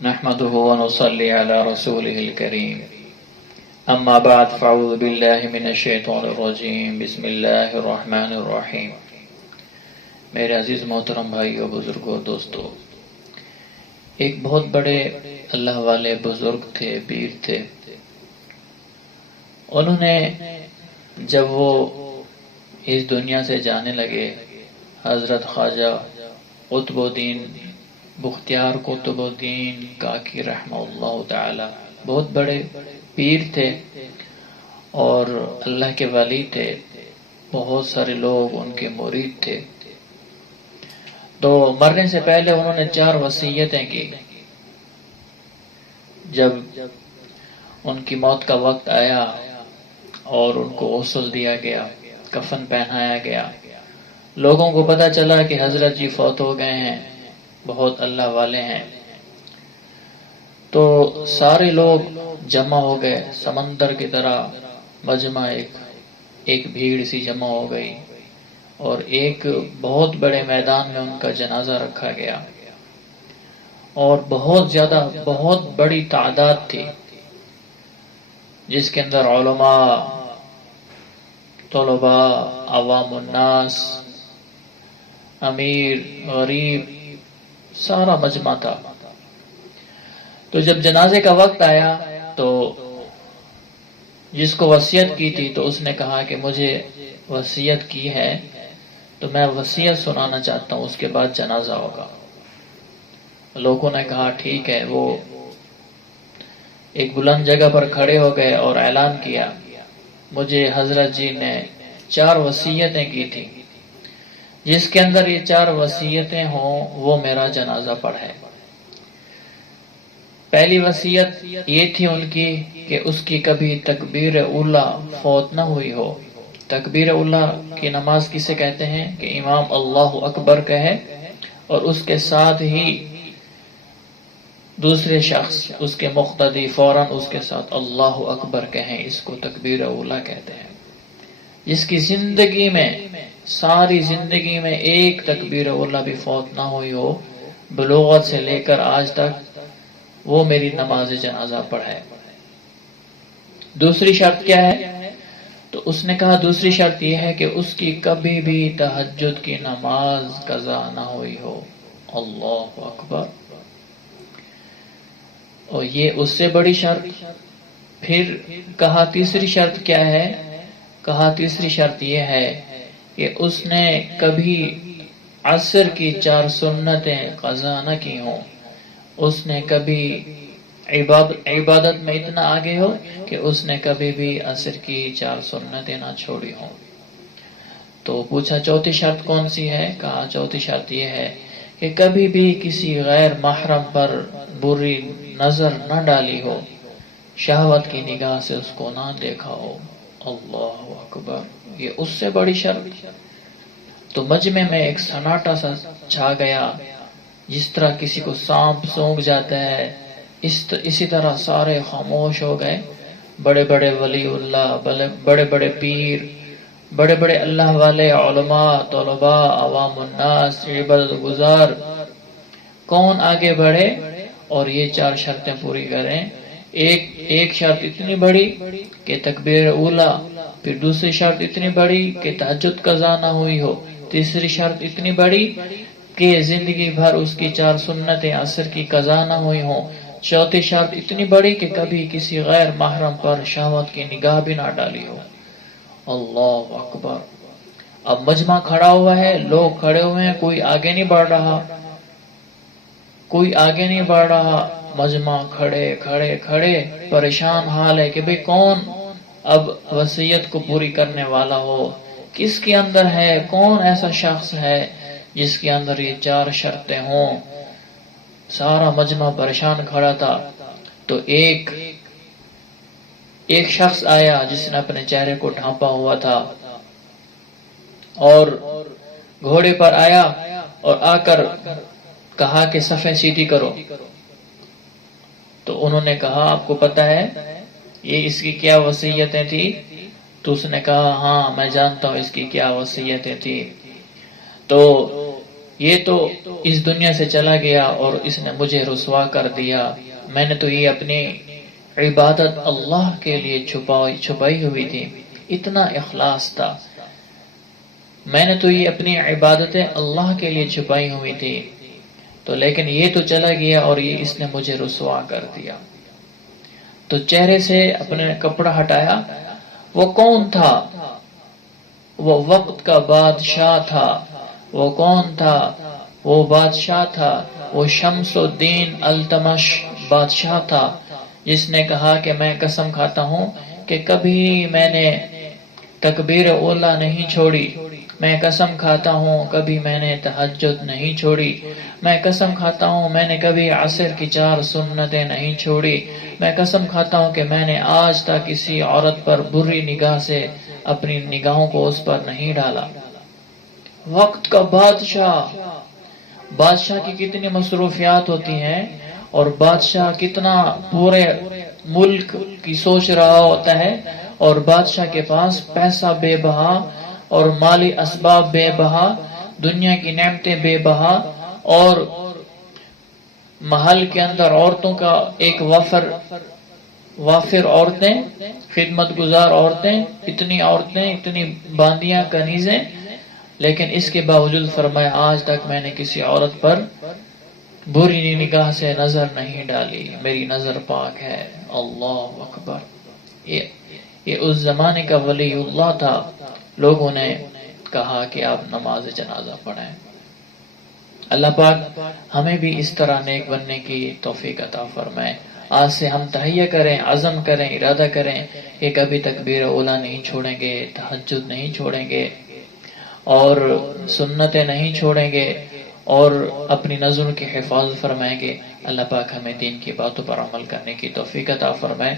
نحمده ونصلي على رسوله الكريم اما بعد فاعوذ بالله من الشیطان الرجیم بسم اللہ الرحمن الرحیم۔ میرے عزیز محترم بھائیو، بزرگوں، دوستو، ایک بہت بڑے اللہ والے بزرگ تھے، پیر تھے۔ انہوں نے جب وہ اس دنیا سے جانے لگے، حضرت خواجہ قطب الدین بختیار قطب الدین کاکی رحمہ اللہ تعالی، بہت بڑے پیر تھے اور اللہ کے ولی تھے، بہت سارے لوگ ان کے مرید تھے۔ تو مرنے سے پہلے انہوں نے 4 وصیتیں کی۔ جب ان کی موت کا وقت آیا اور ان کو غسل دیا گیا، کفن پہنایا گیا، لوگوں کو پتہ چلا کہ حضرت جی فوت ہو گئے ہیں، بہت اللہ والے ہیں، تو سارے لوگ جمع ہو گئے، سمندر کی طرح مجمع، ایک بھیڑ سی جمع ہو گئی اور ایک بہت بڑے میدان میں ان کا جنازہ رکھا گیا، اور بہت بڑی تعداد تھی، جس کے اندر علماء، طلباء، عوام الناس، امیر، غریب، سارا مجمع تھا۔ تو جب جنازے کا وقت آیا تو جس کو وصیت کی تھی تو اس نے کہا کہ مجھے وصیت کی ہے تو میں وصیت سنانا چاہتا ہوں، اس کے بعد جنازہ ہوگا۔ لوگوں نے کہا ٹھیک ہے۔ وہ ایک بلند جگہ پر کھڑے ہو گئے اور اعلان کیا، مجھے حضرت جی نے 4 وصیتیں کی تھی، جس کے اندر یہ 4 وصیتیں ہوں وہ میرا جنازہ پڑھے۔ پہلی وصیت یہ تھی ان کی کہ اس کی کبھی تکبیر اولا فوت نہ ہوئی ہو۔ تکبیر اولا کی نماز کسے کہتے ہیں کہ امام اللہ اکبر کہے اور اس کے ساتھ ہی دوسرے شخص اس کے مقتدی فوراً اس کے ساتھ اللہ اکبر کہیں، اس کو تکبیر اولا کہتے ہیں۔ جس کی زندگی میں، ساری زندگی میں ایک تکبیر اولا بھی فوت نہ ہوئی ہو، بلوغت سے لے کر آج تک، وہ میری نماز جنازہ پڑھے۔ دوسری شرط کیا ہے؟ تو اس نے کہا دوسری شرط یہ ہے کہ اس کی کبھی بھی تہجد کی نماز قضا نہ ہوئی ہو۔ اللہ اکبر۔ اور یہ اس سے بڑی شرط۔ پھر کہا تیسری شرط کیا ہے؟ کہا تیسری شرط یہ ہے کہ اس نے کبھی عصر کی 4 سنتیں قضا نہ کی ہوں، اس نے کبھی عبادت میں اتنا آگے ہو کہ اس نے کبھی بھی عصر کی 4 سنتیں نہ چھوڑی ہوں۔ تو پوچھا چوتھی شرط کون سی ہے؟ کہا چوتھی شرط یہ ہے کہ کبھی بھی کسی غیر محرم پر بری نظر نہ ڈالی ہو، شہوت کی نگاہ سے اس کو نہ دیکھا ہو۔ اللہ اکبر۔ یہ اس سے بڑی شرط۔ تو مجمع میں ایک سناٹا سا چھا گیا، جس طرح کسی کو سانپ سونگھ جاتا ہے، اسی طرح سارے خاموش ہو گئے۔ بڑے بڑے ولی اللہ، بڑے بڑے پیر، بڑے بڑے اللہ والے، علماء، طلباء، عوام الناس، عبادت گزار، کون آگے بڑھے اور یہ 4 شرطیں پوری کریں؟ ایک شرط اتنی بڑی کہ تکبیر اولا، پھر دوسری شرط اتنی بڑی کہ تہجد قضا نہ ہوئی ہو، تیسری شرط اتنی بڑی کہ زندگی بھر اس کی 4 سنتیں عصر کی قضا نہ ہوئی ہوں، چوتھی شرط اتنی بڑی کہ کبھی کسی غیر محرم پر شہوت کی نگاہ بھی نہ ڈالی ہو۔ اللہ اکبر۔ اب مجمع کھڑا ہوا ہے، لوگ کھڑے ہوئے ہیں، کوئی آگے نہیں بڑھ رہا، کوئی آگے نہیں بڑھ رہا، مجمع کھڑے کھڑے کھڑے، پریشان حال ہے کہ بھئی کون اب وصیت کو پوری کرنے والا ہو، کس کے اندر ہے، کون ایسا شخص ہے جس کے اندر یہ 4 شرطیں ہوں۔ سارا مجمع پریشان کھڑا تھا۔ تو ایک شخص آیا جس نے اپنے چہرے کو ڈھانپا ہوا تھا اور گھوڑے پر آیا اور آ کر کہا کہ صفیں سیدھی کرو۔ تو انہوں نے کہا آپ کو پتہ ہے یہ اس کی کیا وصیتیں تھی؟ تو اس نے کہا ہاں میں جانتا ہوں اس کی کیا وصیتیں تھی۔ تو یہ تو اس دنیا سے چلا گیا اور اس نے مجھے رسوا کر دیا، میں نے تو یہ اپنی عبادت اللہ کے لیے چھپائی ہوئی تھی، اتنا اخلاص تھا، میں نے تو یہ اپنی عبادتیں اللہ کے لیے چھپائی ہوئی تھی، تو لیکن یہ تو چلا گیا اور یہ اس نے مجھے رسوا کر دیا۔ تو چہرے سے اپنے کپڑا ہٹایا۔ وہ کون تھا؟ وہ وقت کا بادشاہ تھا۔ وہ کون تھا؟ وہ بادشاہ تھا، وہ شمس الدین التمش بادشاہ تھا، جس نے کہا کہ میں قسم کھاتا ہوں کہ کبھی میں نے تکبیر اولا نہیں چھوڑی، میں قسم کھاتا ہوں کبھی میں نے تہجد نہیں چھوڑی، میں قسم کھاتا ہوں میں نے کبھی عصر کی 4 سنتیں نہیں چھوڑی، میں قسم کھاتا ہوں کہ میں نے آج تک کسی عورت پر بری نگاہ سے اپنی نگاہوں کو اس پر نہیں ڈالا۔ وقت کا بادشاہ کی کتنی مصروفیات ہوتی ہیں، اور بادشاہ کتنا پورے ملک کی سوچ رہا ہوتا ہے، اور بادشاہ کے پاس پیسہ بے بہا اور مالی اسباب بے بہا، دنیا کی نعمتیں بے بہا، اور محل کے اندر عورتوں کا ایک وافر عورتیں، خدمت گزار عورتیں، اتنی باندیاں کنیزیں، لیکن اس کے باوجود فرمایا آج تک میں نے کسی عورت پر بری نگاہ سے نظر نہیں ڈالی، میری نظر پاک ہے۔ اللہ اکبر! یہ اس زمانے کا ولی اللہ تھا۔ لوگوں نے کہا کہ آپ نماز جنازہ پڑھیں۔ اللہ پاک ہمیں بھی اس طرح نیک بننے کی توفیق عطا فرمائے۔ آج سے ہم تہیہ کریں، عزم کریں، ارادہ کریں کہ کبھی تکبیر اولا نہیں چھوڑیں گے، تہجد نہیں چھوڑیں گے، اور سنتیں نہیں چھوڑیں گے، اور اپنی نظروں کی حفاظت فرمائیں گے۔ اللہ پاک ہمیں دین کی باتوں پر عمل کرنے کی توفیق عطا فرمائے۔